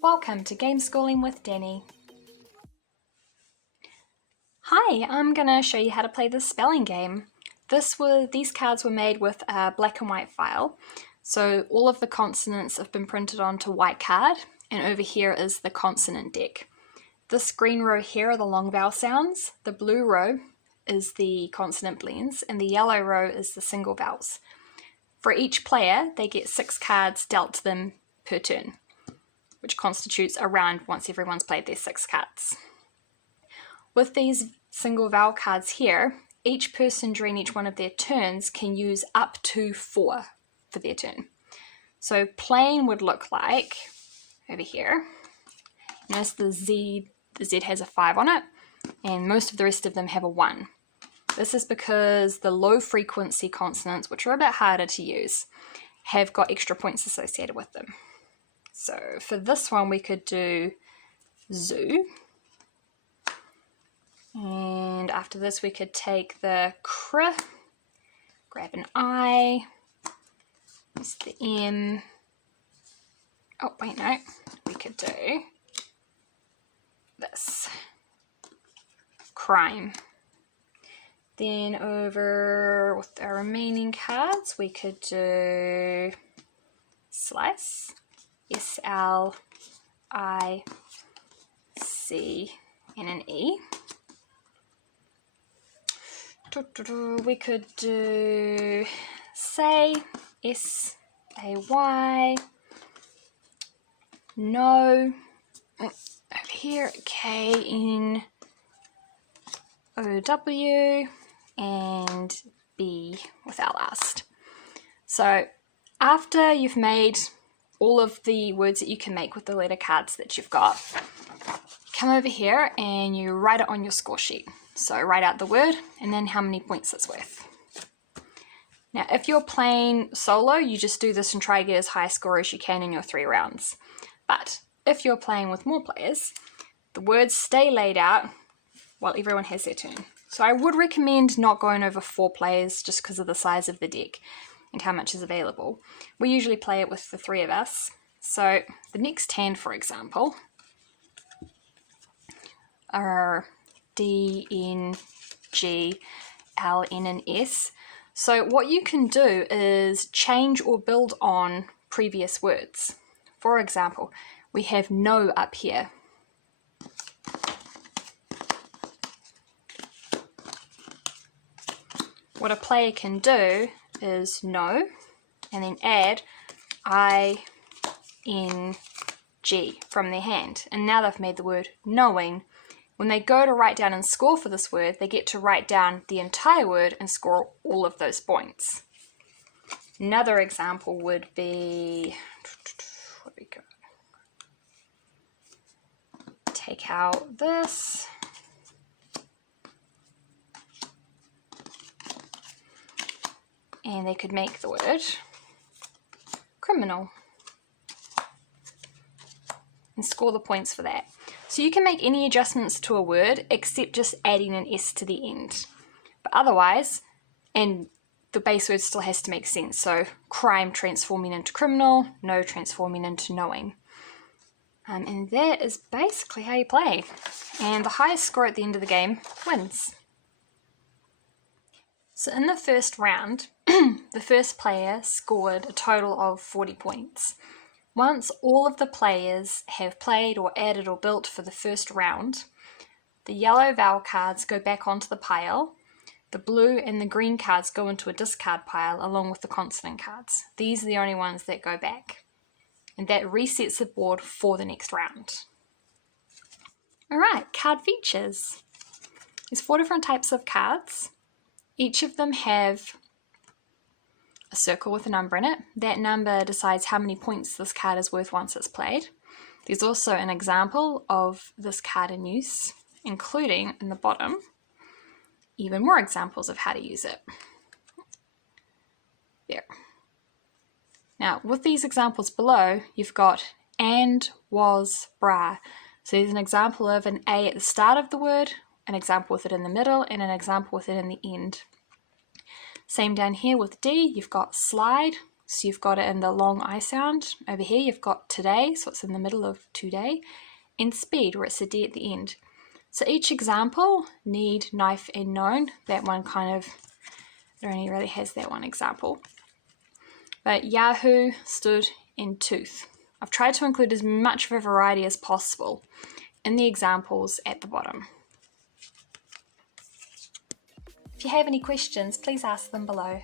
Welcome to Game Schooling with Danny. Hi, I'm going to show you how to play this spelling game. These cards were made with a black and white file. So all of the consonants have been printed onto white card, and over here is the consonant deck. This green row here are the long vowel sounds, the blue row is the consonant blends, and the yellow row is the single vowels. For each player, they get 6 cards dealt to them per turn, which constitutes a round once everyone's played their 6 cards. With these single vowel cards here, each person during each one of their turns can use up to 4 for their turn. So plain would look like, over here, notice the Z has a 5 on it, and most of the rest of them have a 1. This is because the low frequency consonants, which are a bit harder to use, have got extra points associated with them. So for this one we could do zoo, and after this we could take the cr, grab an I, there's the M, oh wait no, we could do this, crime. Then over with our remaining cards we could do slice, S-L-I-C and an E. We could do say, S-A-Y, no, over here, K-N-O-W, and B with our last. So after you've made all of the words that you can make with the letter cards that you've got, come over here and you write it on your score sheet. So write out the word and then how many points it's worth. Now if you're playing solo, you just do this and try to get as high a score as you can in your 3 rounds. But if you're playing with more players, the words stay laid out while everyone has their turn. So I would recommend not going over 4 players just because of the size of the deck and how much is available. We usually play it with the 3 of us. So the next hand, for example, are D, N, G, L, N, and S. So what you can do is change or build on previous words. For example, we have no up here. What a player can do is no, and then add I-N-G from their hand. And now they've made the word knowing. When they go to write down and score for this word, they get to write down the entire word and score all of those points. Another example would be, what do we got? Take out this. And they could make the word criminal and score the points for that. So you can make any adjustments to a word except just adding an S to the end. But otherwise, and the base word still has to make sense. So crime transforming into criminal, no transforming into knowing. And that is basically how you play. And the highest score at the end of the game wins. So in the first round, the first player scored a total of 40 points. Once all of the players have played or added or built for the first round, the yellow vowel cards go back onto the pile, the blue and the green cards go into a discard pile along with the consonant cards. These are the only ones that go back, and that resets the board for the next round. Alright, card features. There's 4 different types of cards. Each of them have a circle with a number in it. That number decides how many points this card is worth once it's played. There's also an example of this card in use, including in the bottom even more examples of how to use it. There. Now with these examples below, you've got and, was, bra. So there's an example of an A at the start of the word, an example with it in the middle, and an example with it in the end. Same down here with D, you've got slide, So you've got it in the long I sound. Over here you've got today, so it's in the middle of today, and speed, where it's a D at the end. So each example, need, knife, and known, that one kind of, it only really has that one example. But Yahoo, stood, and tooth. I've tried to include as much of a variety as possible in the examples at the bottom. If you have any questions, please ask them below.